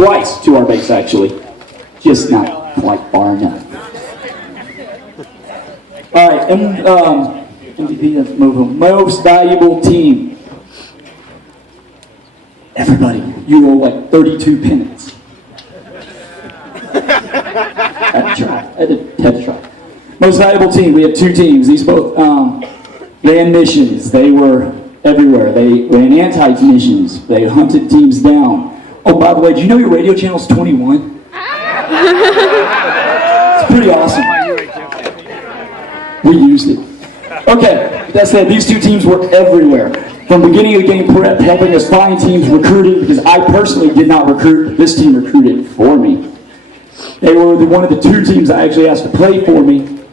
twice to our base, actually. Just not quite far enough. All right, and MVP, let's move on. Most valuable team. Everybody, you owe like 32 pennants. I had to try. Most valuable team, we had two teams. These both ran missions. They were everywhere. They ran anti-missions. They hunted teams down. Oh, by the way, do you know your radio channel's 21? It's pretty awesome. We used it. Okay, with that said, these two teams were everywhere. From the beginning of the game prep, helping us find teams, recruiting, because I personally did not recruit, this team recruited for me. They were one of the two teams I actually asked to play for me.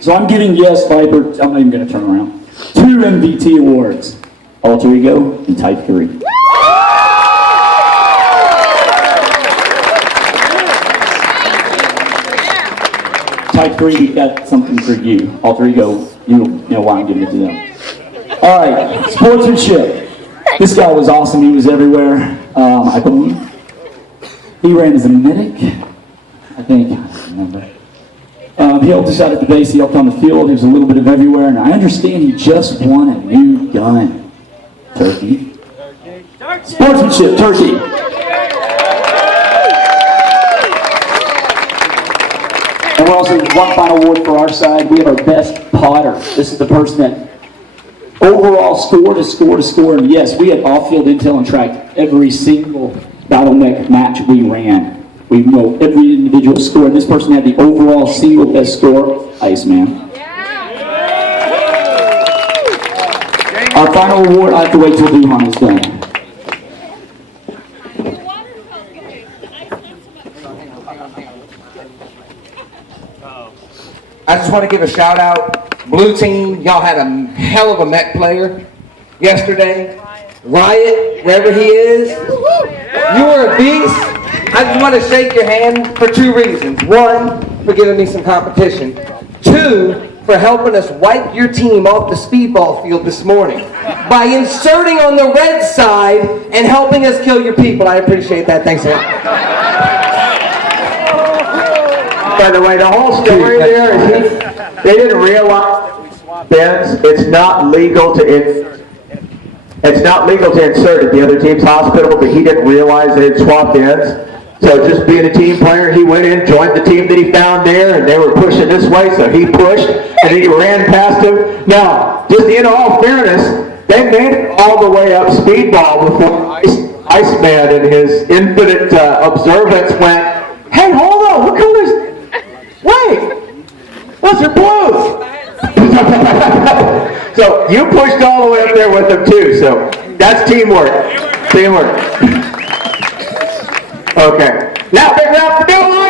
So I'm giving Yes Viper, I'm not even going to turn around, 2 MVT awards. Alter Ego and Type 3. Type 3, we've got something for you. Alter Ego, you know why I'm giving it to them. All right, sportsmanship. This guy was awesome. He was everywhere. I believe he ran as a medic. I think, I don't remember. He helped us out at the base. He helped on the field. He was a little bit of everywhere. And I understand he just won a new gun. Turkey. Sportsmanship, Turkey. And we're also one final award for our side. We have our best potter. This is the person that overall score to score to score. And yes, we had off-field intel and tracked every single Battle Mech match we ran. We know every individual score. And this person had the overall single best score, Iceman. Our final award, I have to wait till Duhan is done. I just want to give a shout out. Blue team, y'all had a hell of a Met player yesterday. Riot, wherever he is, you were a beast. I just want to shake your hand for 2 reasons. 1, for giving me some competition. 2, for helping us wipe your team off the speedball field this morning by inserting on the red side and helping us kill your people. I appreciate that. Thanks a lot. By the way, the whole story there is they didn't realize that we swapped beds. It's not legal to insert at the other team's hospital, but he didn't realize they had swapped ends. So just being a team player, he went in, joined the team that he found there, and they were pushing this way, so he pushed, and then he ran past him. Now, just in all fairness, they made it all the way up speedball before Iceman and his infinite observance went, hey, hold on, what color is... Wait, those are blue. So you pushed all the way up there with them too. So that's teamwork. Teamwork. Okay. Now big round for Duhan.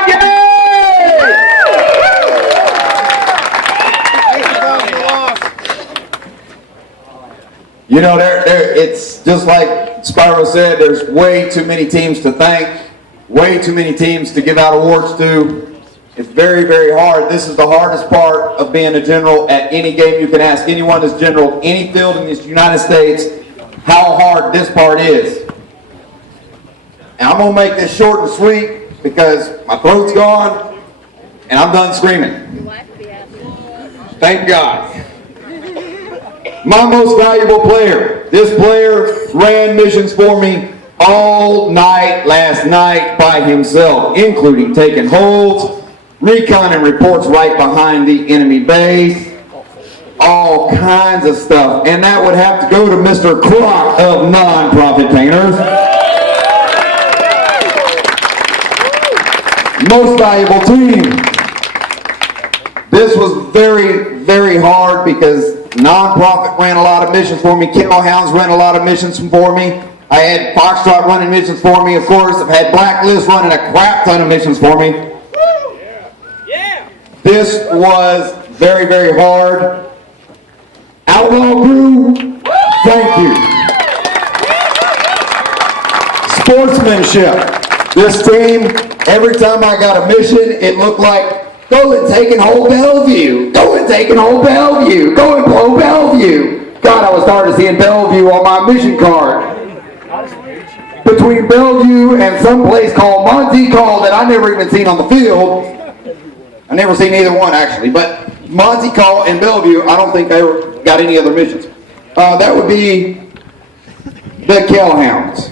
You know, it's just like Spyro said, there's way too many teams to thank, way too many teams to give out awards to. It's very, very hard. This is the hardest part of being a general at any game. You can ask anyone that's general, any field in the United States, how hard this part is. And I'm going to make this short and sweet because my throat's gone and I'm done screaming. Thank God. My most valuable player. This player ran missions for me all night last night by himself, including taking holds, recon and reports right behind the enemy base, all kinds of stuff. And that would have to go to Mr. Croc of Non-Profit Painters. Most valuable team. This was very, very hard because Non-Profit ran a lot of missions for me. Kennel Hounds ran a lot of missions for me. I had Foxtrot running missions for me, of course. I've had Blacklist running a crap ton of missions for me. This was very, very hard. Outlaw Crew, thank you. Sportsmanship. This team, every time I got a mission, it looked like, go and take and hold Bellevue. Go and take and hold Bellevue. Go and blow Bellevue. God, I was tired of seeing Bellevue on my mission card. between Bellevue and some place called Monte Call that I never even seen on the field. I never seen either one actually, but Monte Call and Bellevue, I don't think they ever got any other missions. That would be the Kellhounds.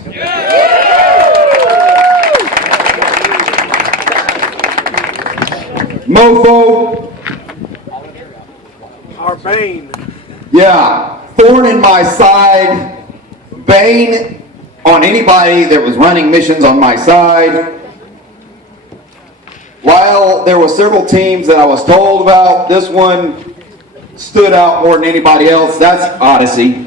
Mofo. Our bane. Yeah, thorn in my side, bane on anybody that was running missions on my side. While there were several teams that I was told about, this one stood out more than anybody else. That's Odyssey.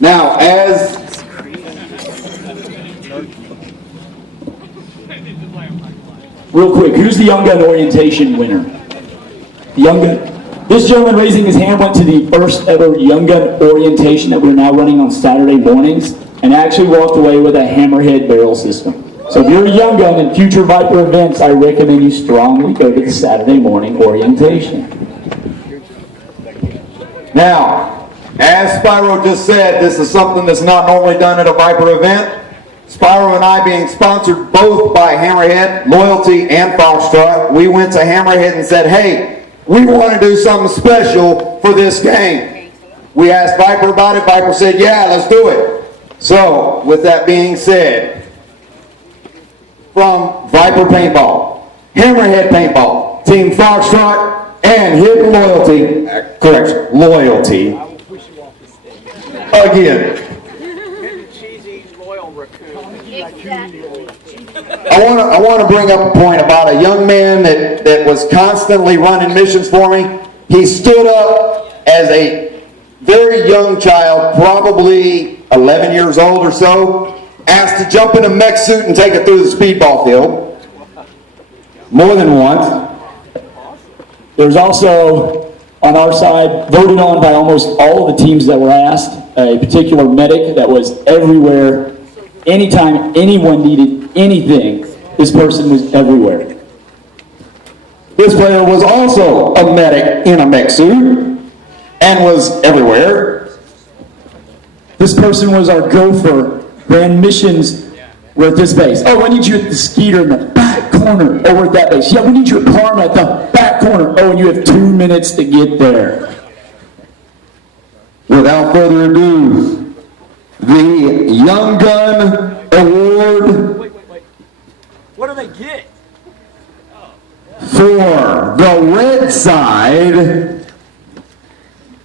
Now, as Real quick, who's the Young Gun Orientation winner? The Young Gun. This gentleman raising his hand went to the first ever Young Gun Orientation that we're now running on Saturday mornings and actually walked away with a hammerhead barrel system. So if you're a Young Gun in future Viper events, I recommend you strongly go to the Saturday morning orientation. Now, as Spyro just said, this is something that's not normally done at a Viper event. Spyro and I, being sponsored both by Hammerhead, Loyalty, and Foxtrot, we went to Hammerhead and said, hey, we want to do something special for this game. We asked Viper about it. Viper said, yeah, let's do it. So, with that being said, from Viper Paintball, Hammerhead Paintball, Team Foxtrot, and Hidden Loyalty, correction, Loyalty, again. I want to bring up a point about a young man that was constantly running missions for me. He stood up as a very young child, probably 11 years old or so, asked to jump in a mech suit and take it through the speedball field. More than once. There's also, on our side, voted on by almost all of the teams that were asked, a particular medic that was everywhere. Anytime anyone needed anything, this person was everywhere. This player was also a medic in a mech suit and was everywhere. This person was our gopher. Ran missions. We're at this base. Oh, I need you at the Skeeter in the back corner. Oh, we're at that base. Yeah, we need you at Parma at the back corner. Oh, and you have 2 minutes to get there. Without further ado, the Young Gun Award. What do they get? For the red side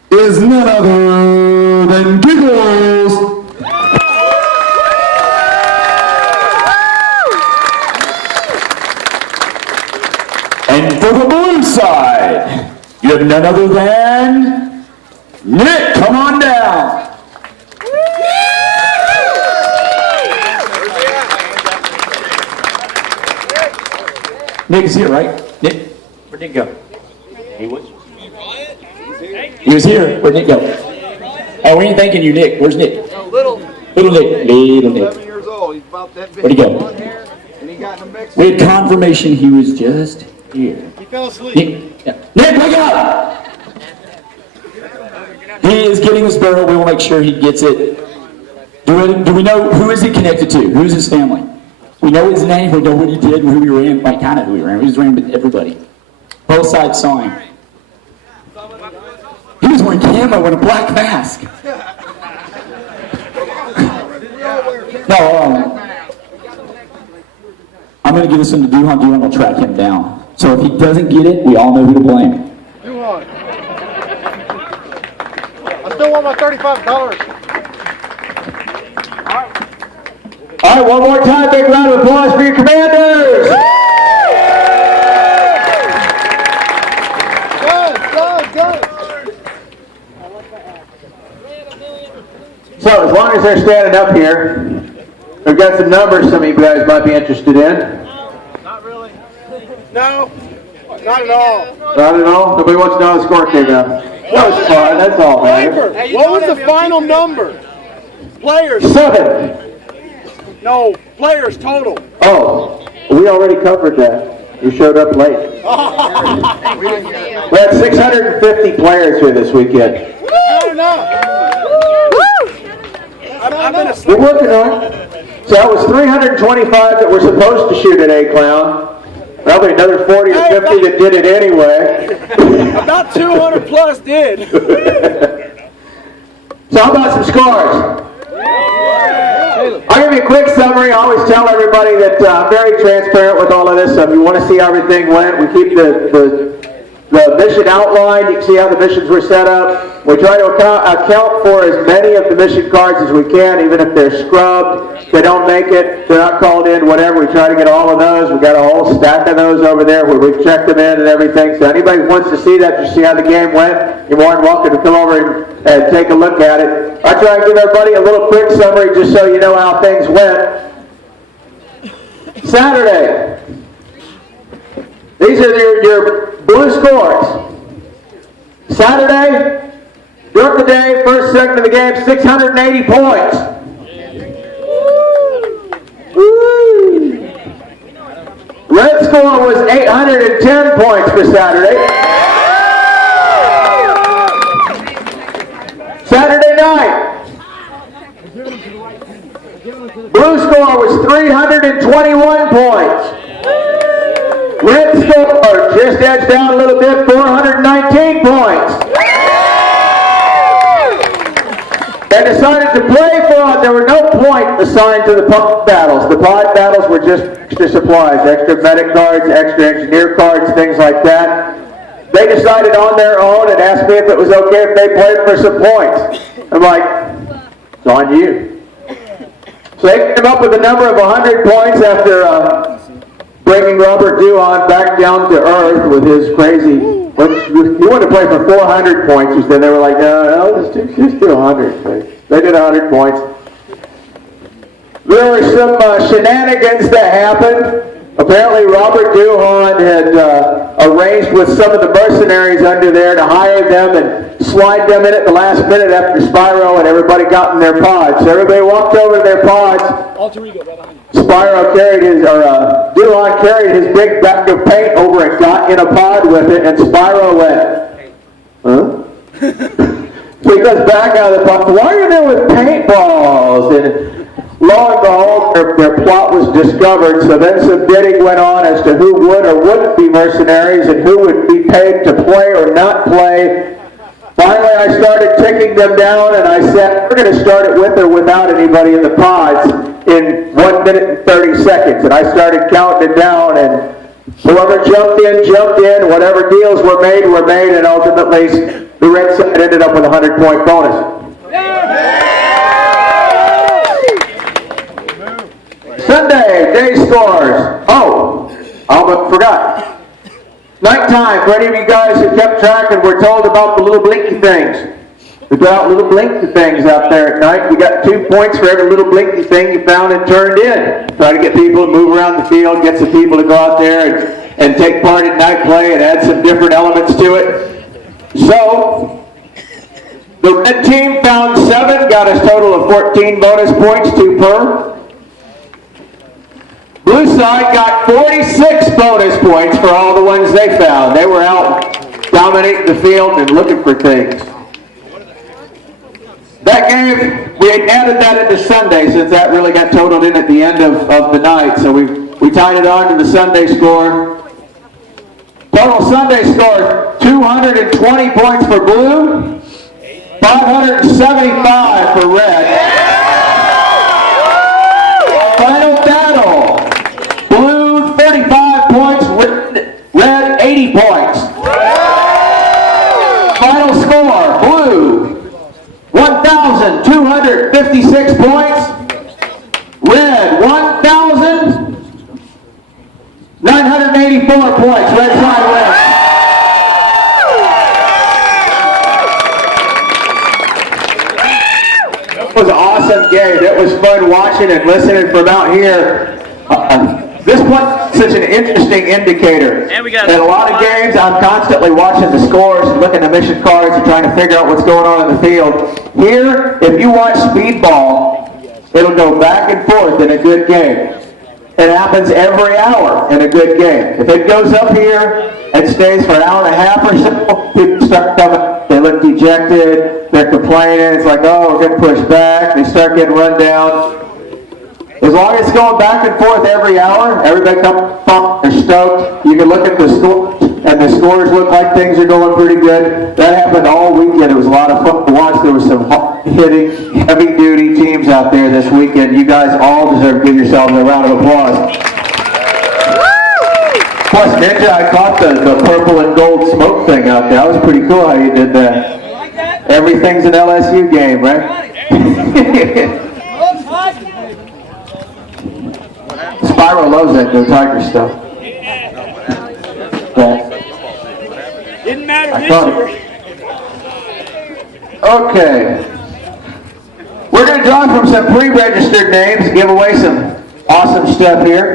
is none other than Giggles. And for the blue side, you have none other than Nick. Come on down. Nick is here, right? Nick, where'd Nick go? He was. He was here. Where'd Nick go? Oh, we ain't thanking you, Nick. Where's Nick? Little Nick. Little Nick. 11 years old. He's about that big. Where'd he go? And he got in a mix. We had confirmation he was just here. He fell asleep. Nick, yeah. Nick, wake up! He is getting his barrel. We will make sure he gets it. Do we know who is he connected to? Who's his family? We know his name. We know what he did and who he ran. Like kind of who he ran. He was ran with everybody. Both sides saw him. He was wearing camo with a black mask. No, I'm going to give this one to Duhan. Duhan will track him down. So if he doesn't get it, we all know who to blame. Duhan. I still want my $35. All right, one more time, big round of applause for your commanders. Good. So as long as they're standing up here, we've got some numbers some of you guys might be interested in. Not really. No, not at all. Not at all? Nobody wants to know how the score came out. That was fun, that's all, man. What was the final number? Players. 7. No, players total. Oh, we already covered that. You showed up late. We had 650 players here this weekend. We're working on it. So that was 325 that were supposed to shoot at A Clown. Probably another 40 or 50 that did it anyway. About 200 plus did. So how about some scores? I'll give you a quick summary. I always tell everybody that I'm very transparent with all of this. So if you want to see how everything went, we keep the mission outlined. You can see how the missions were set up. We try to account for as many of the mission cards as we can, even if they're scrubbed. If they don't make it, they're not called in, whatever. We try to get all of those. We've got a whole stack of those over there where we've checked them in and everything. So anybody who wants to see that, to see how the game went, you're more than welcome to come over and take a look at it. I try and give everybody a little quick summary just so you know how things went. Saturday. These are your blue scores. Saturday, during the day, first second of the game, 680 points. Woo. Red score was 810 points for Saturday. Saturday night, blue score was 321 points. Red score just edged down a little bit, 419 points. They decided to play for, there were no point assigned to the pod battles. The pod battles were just extra supplies, extra medic cards, extra engineer cards, things like that. They decided on their own and asked me if it was okay if they played for some points. I'm like, it's on you. So they came up with a number of 100 points after bringing Robert Duhon back down to earth with his crazy, he wanted to play for 400 points, then they were like, no, let's do 100. They did 100 points. There were some shenanigans that happened. Apparently Robert Duhon had arranged with some of the mercenaries under there to hire them and slide them in at the last minute after Spyro and everybody got in their pods. So everybody walked over to their pods. Alter Ego, right behind you. Spyro carried Duhon carried his big bag of paint over and got in a pod with it, and Spyro went, huh? So he goes back out of the pod, why are you there with paintballs? And lo and behold, their plot was discovered, so then some bidding went on as to who would or wouldn't be mercenaries and who would be paid to play or not play. Finally, I started ticking them down, and I said, we're going to start it with or without anybody in the pods in 1 minute and 30 seconds. And I started counting it down, and whoever jumped in, whatever deals were made, and ultimately the red side ended up with a 100-point bonus. Sunday, day scores. Oh, I almost forgot. Nighttime, for any of you guys who kept track and were told about the little blinky things. We got out little blinky things out there at night. We got 2 points for every little blinky thing you found and turned in. Try to get people to move around the field, get some people to go out there and take part in night play and add some different elements to it. So, the red team found 7, got us a total of 14 bonus points, 2 per. Blue side got 46 bonus points for all the ones they found. They were out dominating the field and looking for things. That game, we had added that into Sunday since that really got totaled in at the end of the night. So we tied it on to the Sunday score. Total Sunday score, 220 points for blue, 575 for red. Final battle. Blue, 35 points. Red, 80 points. Final score. Blue, 1,256 points. Red, 1,984 points. Red side wins. It was an awesome game. It was fun watching and listening from out here. This was such an interesting indicator. In a lot of games, I'm constantly watching the scores and looking at mission cards and trying to figure out what's going on in the field. Here, if you watch speedball, it'll go back and forth in a good game. It happens every hour in a good game. If it goes up here and stays for an hour and a half or so, people start coming, they look dejected, they're complaining, it's like, oh, we're going to push back, they start getting run down. As long as it's going back and forth every hour, everybody comes up, they're stoked. You can look at the score, and the scores look like things are going pretty good. That happened all weekend. It was a lot of fun to watch. There were some hard-hitting, heavy-duty teams out there this weekend. You guys all deserve to give yourselves a round of applause. Plus, Ninja, I caught the purple and gold smoke thing out there. That was pretty cool how you did that. Everything's an LSU game, right? Spyro loves that Go Tiger stuff. Didn't matter I this thought year. Okay. We're going to draw from some pre-registered names, give away some awesome stuff here.